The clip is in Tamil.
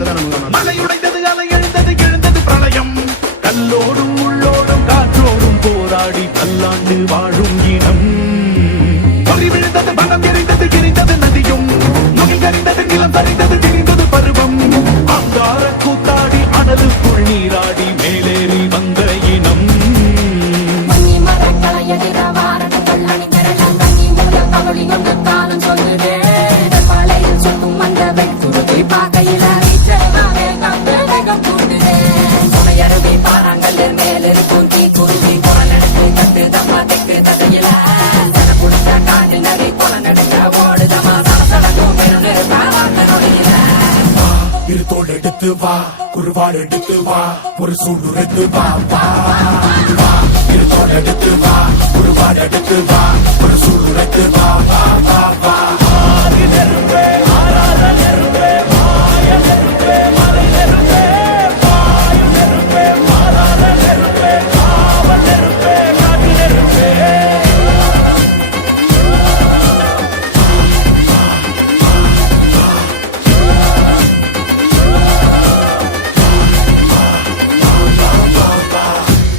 மலை உடைந்தது அலை எழுந்தது எழுந்தது பிரளயம் கல்லோடும் உள்ளோடும் காற்றோடும் போராடி பல்லாண்டு வாழும் இனம் பொறி விழுந்தது பணம் எரிந்தது எரிந்தது நதியும் முகில் கரிந்தது நிலம் சரிந்தது திரிந்தது பருவம் அங்கார கூத்தாடி அனலுக்குள் நீராடி மேலேறி வந்த இனம் தோல் எடுத்து வா குருவாள் எடுத்து வா ஒரு சூடு எடுத்து வா வா தோல் எடுத்து வா குருவாள் எடுத்து வா ஒரு சூடு எடுத்து வா வா வா